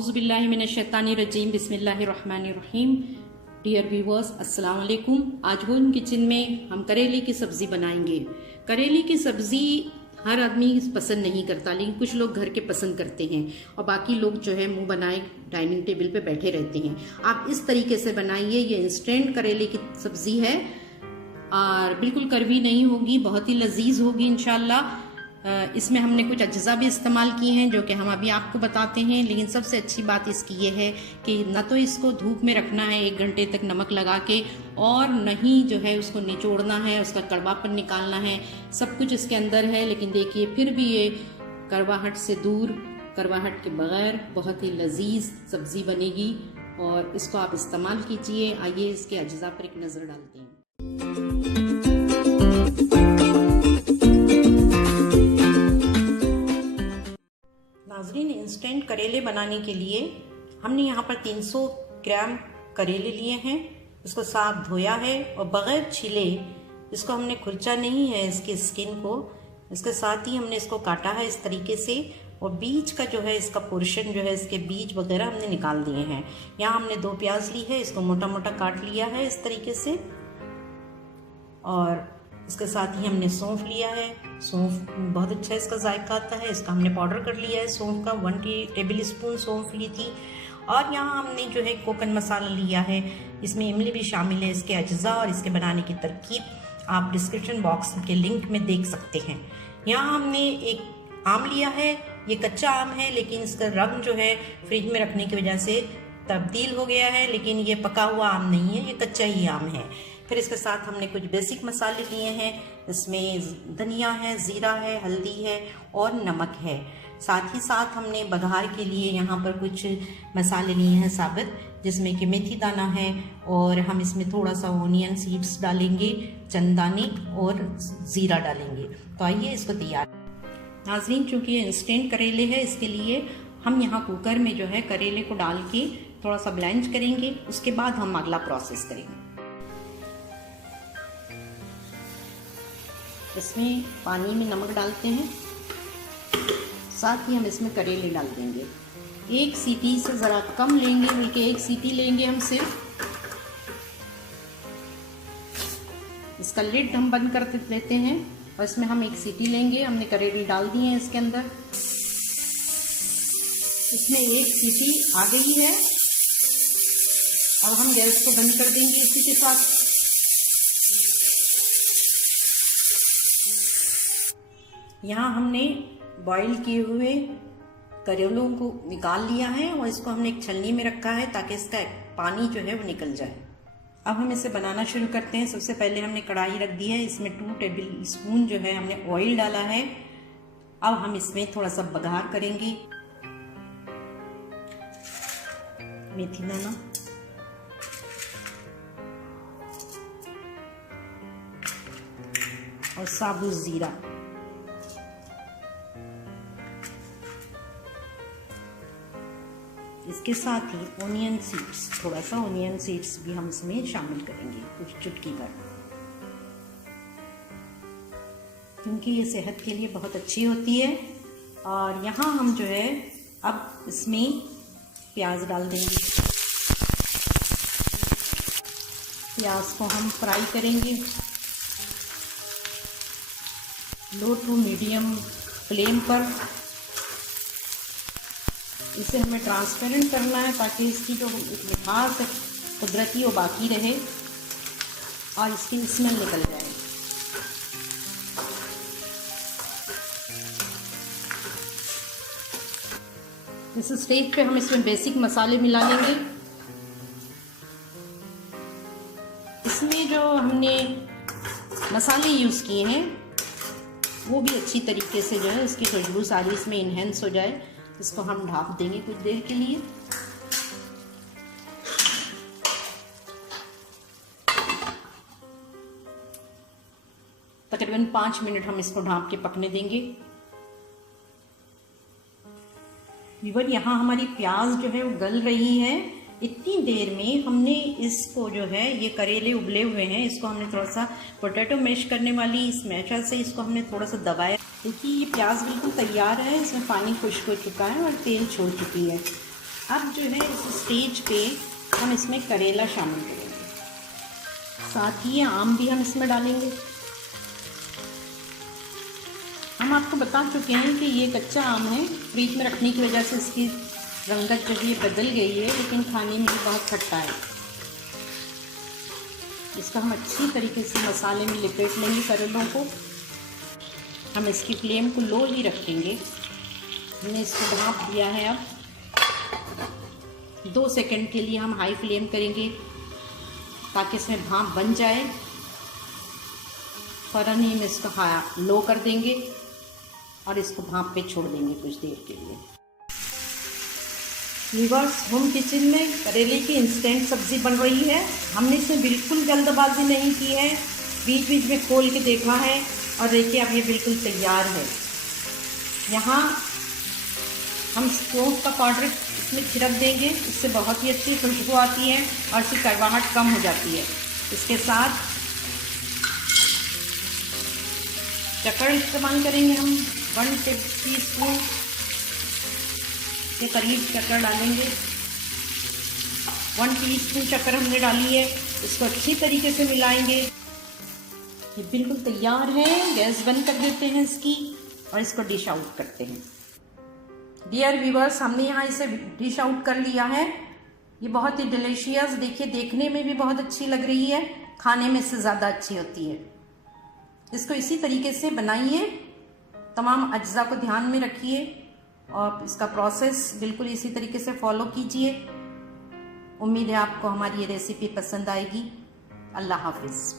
औज़ुबिल्लाहि मिनश्शैतानिर्रजीम बिस्मिल्लाहिर्रहमानिर्रहीम। Dear viewers, अस्सलाम वालेकुम। आज होम किचन में हम करेले की सब्ज़ी बनाएंगे। करेले की सब्ज़ी हर आदमी पसंद नहीं करता, लेकिन कुछ लोग घर के पसंद करते हैं और बाकी लोग जो है मुंह बनाए डाइनिंग टेबल पे बैठे रहते हैं। आप इस तरीके से बनाइए। ये इंस्टेंट करेले की सब्ज़ी है और बिल्कुल कड़वी नहीं होगी, बहुत ही लजीज होगी इंशाल्लाह। इसमें हमने कुछ अज्जा भी इस्तेमाल किए हैं जो कि हम अभी आपको बताते हैं, लेकिन सबसे अच्छी बात इसकी ये है कि न तो इसको धूप में रखना है 1 घंटे तक नमक लगा के, और न ही जो है उसको निचोड़ना है, उसका कड़वापन निकालना है। सब कुछ इसके अंदर है, लेकिन देखिए फिर भी ये कड़वाहट से दूर, कड़वाहट के बगैर बहुत ही लजीज सब्ज़ी बनेगी और इसको आप इस्तेमाल कीजिए। आइए इसके अज्जा पर एक नज़र डालते हैं। नाज़रीन, इंस्टेंट करेले बनाने के लिए हमने यहाँ पर 300 ग्राम करेले लिए हैं। इसको साफ धोया है और बग़ैर छिले, इसको हमने खुरचा नहीं है इसकी स्किन को, इसके साथ ही हमने इसको काटा है इस तरीके से, और बीज का जो है इसका पोर्शन जो है, इसके बीज वगैरह हमने निकाल दिए हैं। यहाँ हमने 2 प्याज ली है, इसको मोटा मोटा काट लिया है इस तरीके से, और इसके साथ ही हमने सौंफ लिया है। सौंफ बहुत अच्छा इसका जायका आता है, इसका हमने पाउडर कर लिया है सौंफ का। 1 टेबल स्पून सौंफ ली थी। और यहाँ हमने जो है कोकन मसाला लिया है, इसमें इमली भी शामिल है। इसके अज्जा और इसके बनाने की तरकीब आप डिस्क्रिप्शन बॉक्स के लिंक में देख सकते हैं। यहाँ हमने एक आम लिया है, ये कच्चा आम है, लेकिन इसका रंग जो है फ्रिज में रखने की वजह से तब्दील हो गया है, लेकिन ये पका हुआ आम नहीं है, ये कच्चा ही आम है। फिर इसके साथ हमने कुछ बेसिक मसाले लिए हैं, इसमें धनिया है, ज़ीरा है, हल्दी है और नमक है। साथ ही साथ हमने बघार के लिए यहाँ पर कुछ मसाले लिए हैं साबित, जिसमें कि मेथी दाना है, और हम इसमें थोड़ा सा ओनियन सीड्स डालेंगे, चंदानी और ज़ीरा डालेंगे। तो आइए इसको तैयार। नाज़रीन, चूँकि ये इंस्टेंट करेले है, इसके लिए हम यहाँ कुकर में जो है करेले को डाल के थोड़ा सा ब्लेंड करेंगे, उसके बाद हम अगला प्रोसेस करेंगे। इसमें पानी में नमक डालते हैं, साथ ही हम इसमें करेले डाल देंगे। 1 सीटी से ज़रा कम लेंगे, बल्कि 1 सीटी लेंगे हम सिर्फ। इसका लिड हम बंद कर देते हैं और इसमें हम 1 सीटी लेंगे। हमने करेले डाल दिए हैं इसके अंदर। इसमें 1 सीटी आ गई है। अब हम गैस को बंद कर देंगे इसी के साथ। यहाँ हमने बॉईल किए हुए करेलों को निकाल लिया है और इसको हमने एक छलनी में रखा है ताकि इसका पानी जो है वो निकल जाए। अब हम इसे बनाना शुरू करते हैं। सबसे पहले हमने कढ़ाई रख दी है, इसमें 2 टेबल स्पून जो है हमने ऑयल डाला है। अब हम इसमें थोड़ा सा बघार करेंगे, मेथी दाना, और साबुत ज़ीरा। इसके साथ ही ओनियन सीड्स, थोड़ा सा ओनियन सीड्स भी हम इसमें शामिल करेंगे, कुछ चुटकी भर, क्योंकि ये सेहत के लिए बहुत अच्छी होती है। और यहाँ हम जो है अब इसमें प्याज डाल देंगे। प्याज को हम फ्राई करेंगे लो टू मीडियम फ्लेम पर। इसे हमें ट्रांसपेरेंट करना है ताकि इसकी जो मिठास है कुदरती वो बाकी रहे और इसकी स्मेल निकल जाए। इस स्टेज पे हम इसमें बेसिक मसाले मिला लेंगे। इसमें जो हमने मसाले यूज़ किए हैं वो भी अच्छी तरीके से जो है उसकी खुशबू सारी इसमें इन्हेंस हो जाए। इसको हम ढाँप देंगे कुछ देर के लिए। तकरीबन 5 मिनट हम इसको ढाँप के पकने देंगे। इवन यहाँ हमारी प्याज जो है वो गल रही है। इतनी देर में हमने इसको जो है, ये करेले उबले हुए हैं, इसको हमने थोड़ा सा पोटैटो मैश करने वाली स्मैशर से इसको हमने थोड़ा सा दबाया। देखिए ये प्याज बिल्कुल तैयार है, इसमें पानी खुश्क हो चुका है और तेल छोड़ चुकी है। अब जो है इस स्टेज पे हम इसमें करेला शामिल करेंगे, साथ ही आम भी हम इसमें डालेंगे। हम आपको बता चुके हैं कि ये कच्चा आम है, फ्रिज में रखने की वजह से इसकी रंगत जो है बदल गई है, लेकिन खाने में भी बहुत खट्टा है। इसको हम अच्छी तरीके से मसाले में लपेट लेंगे करेलों को। हम इसकी फ्लेम को लो ही रखेंगे। हमने इसको भाप दिया है, अब 2 सेकंड के लिए हम हाई फ्लेम करेंगे ताकि इसमें भाप बन जाए। फ़ौरन ही हम इसको लो कर देंगे और इसको भाप पे छोड़ देंगे कुछ देर के लिए। व्यूअर्स, होम किचन में करेले की इंस्टेंट सब्ज़ी बन रही है। हमने इसमें बिल्कुल जल्दबाजी नहीं की है, बीच बीच में खोल के देखा है और देखिए अब ये बिल्कुल तैयार है। यहाँ हम सौंफ का पाउडर इसमें छिड़क देंगे, इससे बहुत ही अच्छी खुशबू आती है और इसकी कड़वाहट कम हो जाती है। इसके साथ शक्कर इस्तेमाल करेंगे हम 1 टीस्पून के करीब शक्कर डालेंगे। 1 टीस्पून शक्कर हमने डाली है। इसको अच्छी तरीके से मिलाएंगे। ये बिल्कुल तैयार है। गैस बंद कर देते हैं इसकी और इसको डिश आउट करते हैं। डियर व्यूअर्स, हमने यहाँ इसे डिश आउट कर लिया है। ये बहुत ही डिलीशियस, देखिए देखने में भी बहुत अच्छी लग रही है, खाने में इससे ज़्यादा अच्छी होती है। इसको इसी तरीके से बनाइए, तमाम अज्जा को ध्यान में रखिए और इसका प्रोसेस बिल्कुल इसी तरीके से फॉलो कीजिए। उम्मीद है आपको हमारी ये रेसिपी पसंद आएगी। अल्लाह हाफिज़।